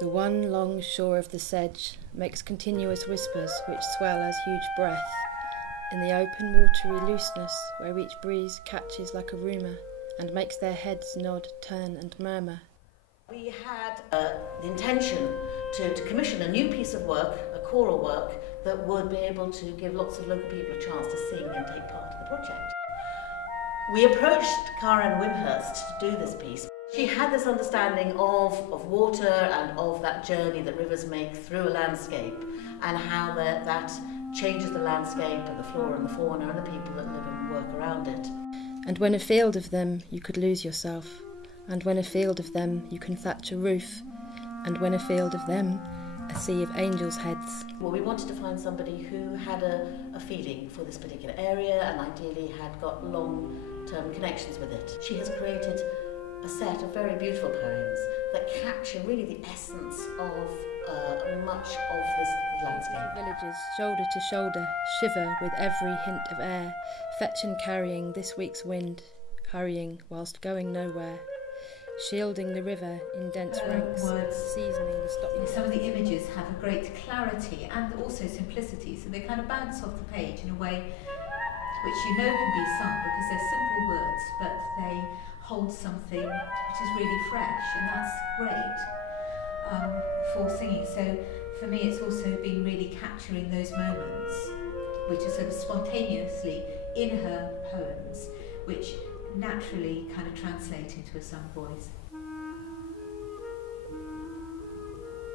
The one long shore of the sedge makes continuous whispers which swell as huge breath, in the open watery looseness where each breeze catches like a rumour and makes their heads nod, turn and murmur. We had the intention to commission a new piece of work, a choral work, that would be able to give lots of local people a chance to sing and take part in the project. We approached Karen Wimhurst to do this piece. She had this understanding of water and of that journey that rivers make through a landscape and how that changes the landscape and the flora and the fauna and the people that live and work around it. And when afield of them you could lose yourself, and when afield of them you can thatch a roof, and when afield of them a sea of angels' heads. Well, we wanted to find somebody who had a feeling for this particular area and ideally had got long-term connections with it. She has created a set of very beautiful poems that capture really the essence of much of this landscape. Villages, shoulder to shoulder, shiver with every hint of air, fetch and carrying this week's wind, hurrying whilst going nowhere, shielding the river in dense ranks, words, seasoning the stopping. Some of the images have a great clarity and also simplicity, so they kind of bounce off the page in a way which you know can be sung because they're simple words, but they hold something which is really fresh, and that's great for singing. So for me it's also been really capturing those moments which are sort of spontaneously in her poems, which naturally kind of translate into a sung voice.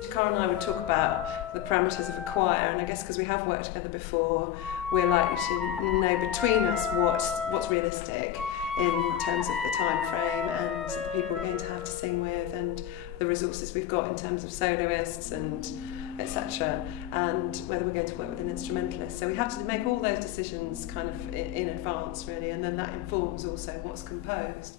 Cara and I would talk about the parameters of a choir, and I guess because we have worked together before, we're likely to know between us what's realistic in terms of the time frame and the people we're going to have to sing with and the resources we've got in terms of soloists and etc., and whether we're going to work with an instrumentalist. So we have to make all those decisions kind of in advance really, and then that informs also what's composed.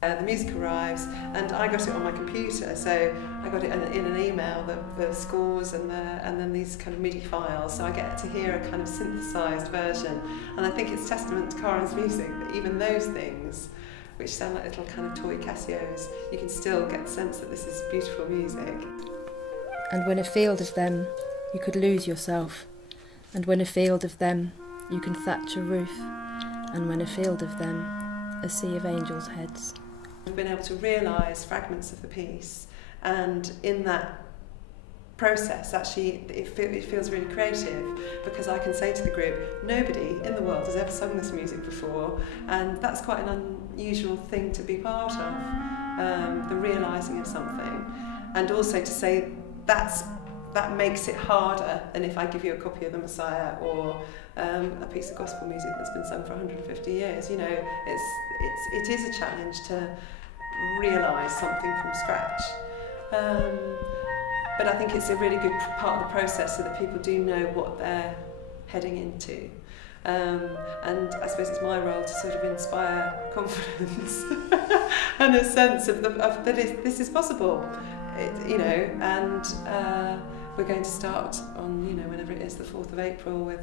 The music arrives and I got it on my computer, so I got it in an email, the scores and then these kind of MIDI files, so I get to hear a kind of synthesised version, and I think it's testament to Karen's music that even those things, which sound like little kind of toy Casios, you can still get the sense that this is beautiful music. And when afield of them you could lose yourself, and when afield of them you can thatch a roof, and when afield of them a sea of angels' heads. We've been able to realise fragments of the piece, and in that process actually it feels really creative, because I can say to the group, nobody in the world has ever sung this music before, and that's quite an unusual thing to be part of, the realising of something, and also to say that makes it harder than if I give you a copy of the Messiah or a piece of gospel music that's been sung for 150 years. You know, it is a challenge to realise something from scratch. But I think it's a really good part of the process so that people do know what they're heading into. And I suppose it's my role to sort of inspire confidence and a sense of that this is possible. You know, and we're going to start on, you know, whenever it is, the 4th of April with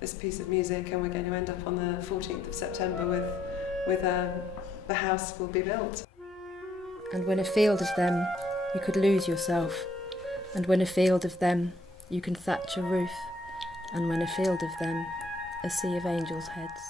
this piece of music, and we're going to end up on the 14th of September with the house will be built. And when afield of them you could lose yourself, and when afield of them you can thatch a roof, and when afield of them a sea of angels' heads.